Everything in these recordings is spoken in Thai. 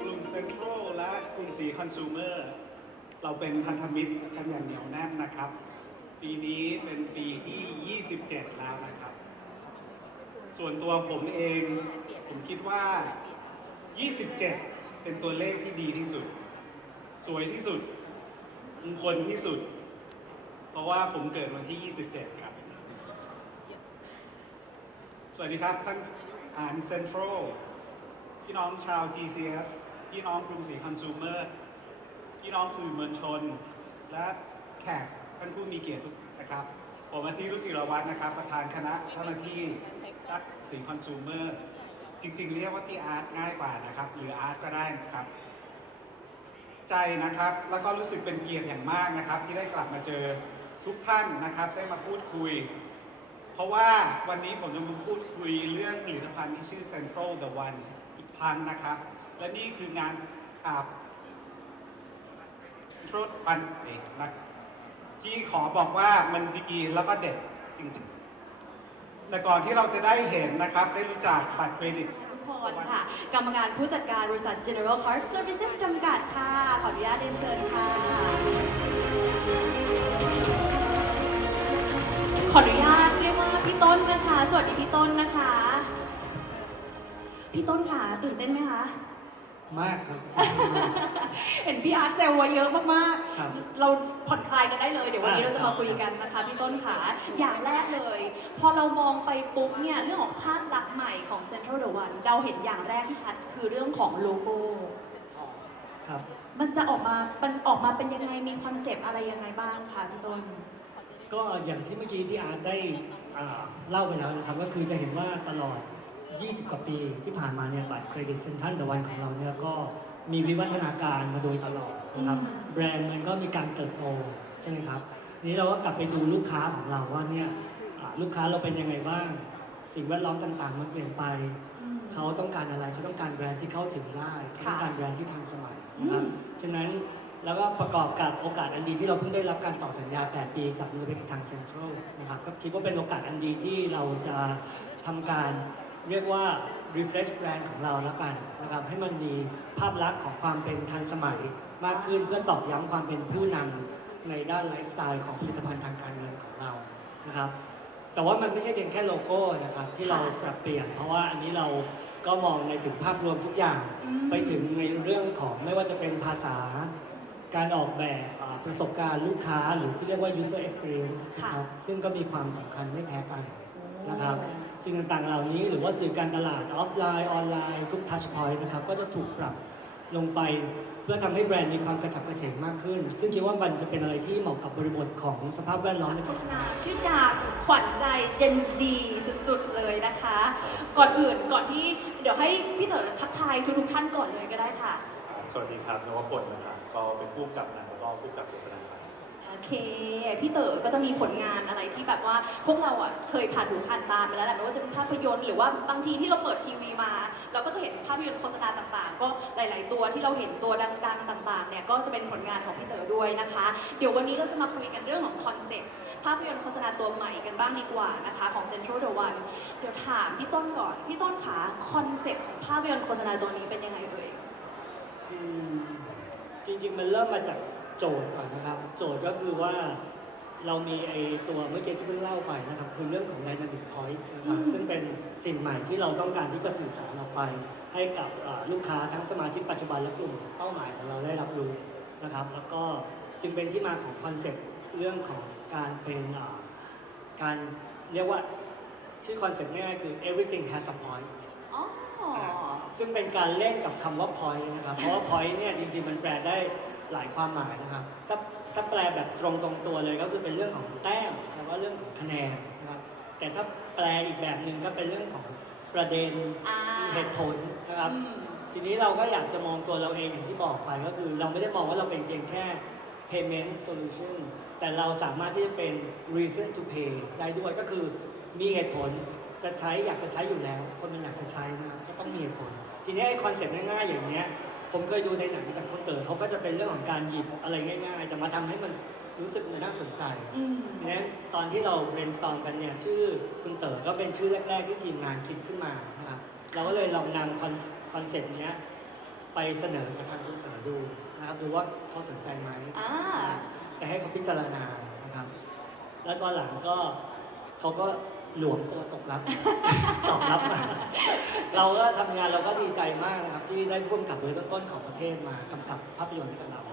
กลุ่มเซ็นทรัลและกรุงศรีคอน sumer เราเป็นพันธมิตรกันอย่างเหนียวแน่นนะครับ ปีนี้เป็นปีที่ 27 แล้วนะครับ ส่วนตัวผมเอง ผมคิดว่า 27 เป็นตัวเลขที่ดีที่สุด สวยที่สุดมงคลที่สุด เพราะว่าผมเกิดวันที่ 27 ครับ สวัสดีครับ ท่านอ่านเซ็นทรัลพี่น้องชาว GCS พี่น้องกรุงศรีคอน sumer พี่น้องสื่อมวลชน และแขกท่านผู้มีเกียรติทุกท่านะครับผมอาทิตย์รุจิรวัฒน์นะครับ ประธานคณะเจ้าหน้าที่รักศรีคอน sumer จริง ๆ เรียกว่าพี่อาร์ตง่ายกว่านะครับ หรืออาร์ตก็ได้นะครับ ใจนะครับ แล้วก็รู้สึกเป็นเกียรติอย่างมากนะครับ ที่ได้กลับมาเจอทุกท่านนะครับ ได้มาพูดคุย เพราะว่าวันนี้ผมจะมาพูดคุยเรื่องผลิตภัณฑ์ที่ชื่อ Central The One อีกครั้งนะครับ และนี่คืองานอาบ Central One เองนะที่ขอบอกว่ามันดีแล้วก็เด็ดจริงๆ แต่ก่อนที่เราจะได้เห็นนะครับ ได้รู้จักบัตรเครดิตทุกคนค่ะกรรมการผู้จัดการบริษัท General Card Services จำกัดค่ะ ขออนุญาตเรียนเชิญค่ะ พี่ต้นค่ะตื่นเต้นไหมคะ มากครับ เห็นพี่อาร์ตเซลไว้เยอะมากครับ ๆ เราผ่อนคลายกันได้เลย เดี๋ยววันนี้อ่าเราจะมาคุยกันนะคะพี่ต้นขาอย่างแรกเลย พอเรามองไปปุ๊บเนี่ยเรื่องของภาพลักษณ์ใหม่ของ Central The One เราเห็นอย่างแรกที่ชัดคือเรื่องของโลโก้ ครับ มันจะออกมามันออกมาเป็นยังไงมีคอนเซปต์อะไรยังไงบ้างคะพี่ต้น ก็อย่างที่เมื่อกี้พี่อาร์ตได้อ่าเล่าไปแล้วนะครับก็คือจะเห็นว่าตลอด 20 กว่าปีที่ผ่านมาเนี่ยบัตรเครดิตเซ็นทรัลเดอะวันของเราเนี่ยก็มีวิวัฒนาการมาโดยตลอดนะครับอืม แบรนด์มันก็มีการเติบโตใช่ไหมครับทีนี้เราก็กลับไปดูลูกค้าของเราว่าเนี่ยอ่าลูกค้าเราเป็นยังไงบ้าง สิ่งแวดล้อมต่างๆ มันเปลี่ยนไป อืม เขาต้องการอะไรเขาต้องการแบรนด์ที่เข้าถึงได้เขาต้องการแบรนด์ที่ทันสมัยอืนะครับมฉะนั้นแล้วก็ประกอบกับโอกาสอันดีที่เราเพิ่งได้รับการต่อสัญญา 8 ปีจากมือไปกับทางเซ็นทรัลนะครับก็คิดว่าเป็นโอกาสอันดีที่เราจะทำการ เรียกว่า refresh แบรนด์ของเราแล้วกันนะครับให้มันมีภาพลักษณ์ของความเป็นทันสมัย มากขึ้นเพื่อตอกย้ำความเป็นผู้นำในด้านไลฟ์สไตล์ของผลิตภัณฑ์ทางการเงินของเรานะครับแต่ว่ามันไม่ใช่เพียงแค่โลโก้นะครับที่เราปรับเปลี่ยน เพราะว่าอันนี้เราก็มองในถึงภาพรวมทุกอย่างอืมไปถึงในเรื่องของไม่ว่าจะเป็นภาษา การออกแบบอ่าประสบการณ์ลูกค้าหรือที่เรียกว่า user experience นะครับซึ่งก็มีความสำคัญไม่แพ้กันนะครับ สิ่งต่างๆเหล่านี้ หรือว่าสื่อการตลาดออฟไลน์ออนไลน์ทุก touch point นะครับก็จะถูกปรับลงไปเพื่อทำให้แบรนด์มีความกระฉับกระเฉงมากขึ้น ซึ่งคิดว่ามันจะเป็นอะไรที่เหมาะกับบริบทของสภาพแวดล้อมในโฆปัจษจุบันณาชื่อดังขวัญใจ Gen Z สุดๆเลยนะคะ ก่อนอื่นก่อนที่เดี๋ยวให้พี่เต๋อทักทายทุกๆท่านก่อนเลยก็ได้ค่ะ สวัสดีครับนวพลนะครับ ก็เป็นผู้กำกับหนังแล้วก็ผู้กำกับโฆษณาครับ โอเค พี่เต๋อก็จะมีผลงานอะไรที่แบบว่าพวกเราอะเคยผ่านหูผ่านตาไปแล้วแหละไม่ว่าจะเป็นภาพยนตร์หรือว่าบางทีที่เราเปิดทีวีมา เราก็จะเห็นภาพยนตร์โฆษณาต่างๆ ก็หลาย ๆ ตัวที่เราเห็นตัวดัง ๆ ต่างๆเนี่ยก็จะเป็นผลงานของพี่เต๋อด้วยนะคะ เดี๋ยววันนี้เราจะมาคุยกันเรื่องของคอนเซ็ปต์ภาพยนตร์โฆษณาตัวใหม่กันบ้างดีกว่านะคะของ Central The One เดี๋ยวถามพี่ต้นก่อนพี่ต้นขาคอนเซ็ปต์ของภาพยนตร์โฆษณาตัวนี้เป็นยังไงเอ่ยอืมจริง ๆ มันเริ่มมาจาก โจทย์ก่อนนะครับ โจทย์ก็คือว่าเรามีไอตัวเมื่อกี้ที่เพิ่งเล่าไปนะครับ คือเรื่องของ dynamic points นะครับอืมซึ่งเป็นสิ่งใหม่ที่เราต้องการที่จะสื่อสารออกไป ให้กับอ่าลูกค้าทั้งสมาชิกปัจจุบันและกลุ่มเป้าหมายของเราได้รับรู้นะครับ แล้วก็จึงเป็นที่มาของคอนเซ็ปต์เรื่องของการเป็นอ่าการเรียกว่าชื่อคอนเซ็ปต์ง่ายๆคือ everything has a point อ๋อซึ่งเป็นการเล่นกับคำว่า point นะครับ เพราะว่า point เนี่ยจริงๆมันแปลได้ หลายความหมายนะครับถ้าถ้าแปลแบบตรงตรงๆตัวเลยก็คือเป็นเรื่องของแต้มแปลว่าเรื่องของคะแนนนะครับแต่ถ้าแปลอีกแบบหนึ่งก็เป็นเรื่องของประเด็นอ่า เหตุผลนะครับ อืม ทีนี้เราก็อยากจะมองตัวเราเองอย่างที่บอกไปก็คือเราไม่ได้มองว่าเราเป็นเพียงแค่ payment solution แต่เราสามารถที่จะเป็น reason to pay ได้ด้วยก็คือมีเหตุผลจะใช้อยากจะใช้อยู่แล้ว คนมันอยากจะใช้นะครับก็ต้องมีเหตุผล ทีนี้ไอ้คอนเซ็ปต์ง่ายๆอย่างเนี้ย ผมเคยดูในหนังจากคนเต๋อเขาก็จะเป็นเรื่องของการหยิบอะไรง่าย ๆ แต่มาทำให้มันรู้สึกมันน่าสนใจอืมทีนี้ตอนที่เรา brainstorm กันเนี่ยชื่อคุณเต๋อก็เป็นชื่อแรก ๆ ที่ทีมงานคิดขึ้นมานะครับเราก็เลยลองนำคอนเซ็ปต์เนี้ยไปเสนอกับทางคุณเต๋อดูนะครับดูว่าเขาสนใจไหมอ่าแต่ให้เขาพิจารณานะครับ แล้วตอนหลังก็เขาก็ หลวมตัวตกรับ ตอบรับมาเราก็ทำงานเราก็ดีใจมากนะครับ ที่ได้พ่วงกับเบอร์ต้นๆของประเทศมากำกับภาพยนตร์ให้กับเราเอ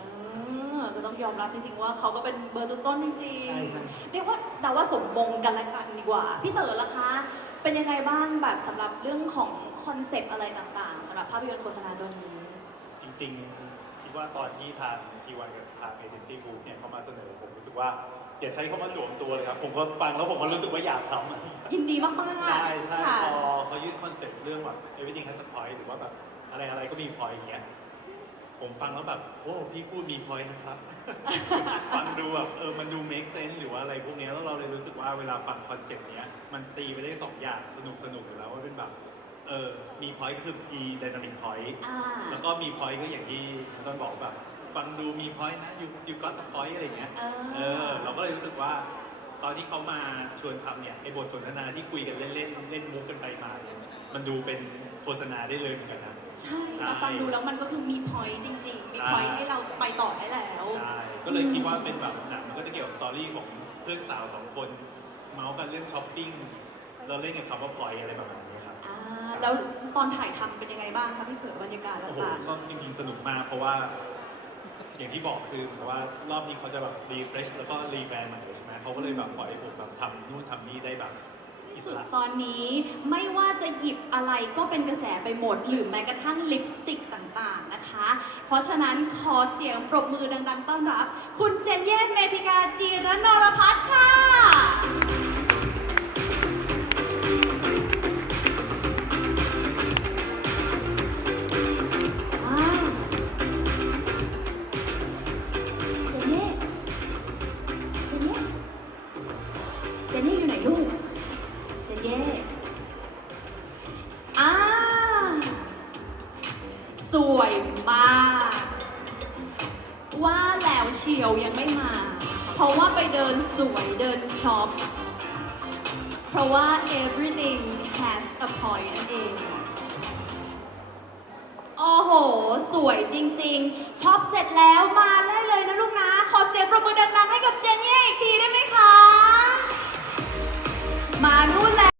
อก็ต้องยอมรับจริงๆว่าเขาก็เป็นเบอร์ต้นๆจริงใช่ใช่ ๆเรียกว่าแต่ว่าสมมงกันและกันดีกว่า พี่เต๋อล่ะคะ เป็นยังไงบ้างแบบสำหรับเรื่องของคอนเซปต์อะไรต่างๆสำหรับภาพยนตร์โฆษณาตัวนี้ จริงๆคิ ดว่าตอนที่ทางทีวันกับทางเอเจนซี่บูฟเนี่ยเขามาเสนอผมรู้สึกว่าอย่าใช้คำว่าหลวมตัวเลยครับ ผมก็ฟังแล้วผมก็รู้สึกว่าอยากทำยินดีมากๆใช่ใช่ค่ะ พอเขายื่นคอนเซ็ปต์เรื่องแบบ everything has a point หรือว่าแบบอะไรอะไรก็มี point อย่างเงี้ยผมฟังแล้วแบบ โอ้ พี่พูดมี point นะครับ ฟังดูแบบเออมันดู make sense หรือว่าอะไรพวกเนี้ยแล้วเราเลยรู้สึกว่าเวลาฟังคอนเซ็ปต์เนี้ยมันตีไปได้สองอย่างสนุกสนุกอยู่แล้วว่าเป็นแบบ เออมี point ก็คือ e dynamic point อ่า แล้วก็มี point ก็อย่างที่คุณต้นบอกแบบ ฟังดูมี point นะ you you got the point อะไรอย่างเงี้ยเออ เออ เราก็เลยรู้สึกว่า ตอนที่เขามาชวนทำเนี่ยไอ้บทสนทนาที่คุยกันเล่นเล่นๆเล่นมุกกันไปมาเนี่ยมันดูเป็นโฆษณาได้เลยเหมือนกันนะ ใช่ใช่เราฟังดูแล้วมันก็คือมี point จริง ๆ มีใช่ point ให้เราไปต่อได้แล้ว ใช่ ก็เลยคิดว่าเป็นแบบหนังมันก็จะเกี่ยวกับสตอรี่ของเพื่อนสาวสองคน เมาส์กันเรื่องช้อปปิ้งเราเล่นกับคำว่าพอยอะไรแบบนี้ครับอ่า แล้วตอนถ่ายทำเป็นยังไงบ้างคะพี่เผือบรรยากาศโอ้โหต่างก็จริง ๆ สนุกมากเพราะว่า อย่างที่บอกคือเหมือนว่ารอบนี้เขาจะแบบรีเฟรชแล้วก็รีแบรนด์ใหม่เลยใช่ไหมเขาก็เลยแบบปล่อยให้ผมแบบทำนู่นทำนี่ได้แบบๆอิที่สสุดระ ตอนนี้ไม่ว่าจะหยิบอะไรก็เป็นกระแสไปหมด หรือแม้กระทั่งลิปสติกต่างๆนะคะ เพราะฉะนั้นขอเสียงปรบมือดังๆต้อนรับ คุณเจนเย่เมธิกาจีรนรพัฒน์ค่ะ สวยมาก ว่าแล้วเชียวยังไม่มา เพราะว่าไปเดินสวยเดินช็อป เพราะว่า everything has a point นั่นเอง โอ้โห สวยจริงๆช็อปเสร็จแล้วมาได้เลยนะลูกนะ ขอเสียงปรบมือดังๆให้กับเจนเย่อีกทีได้ไหม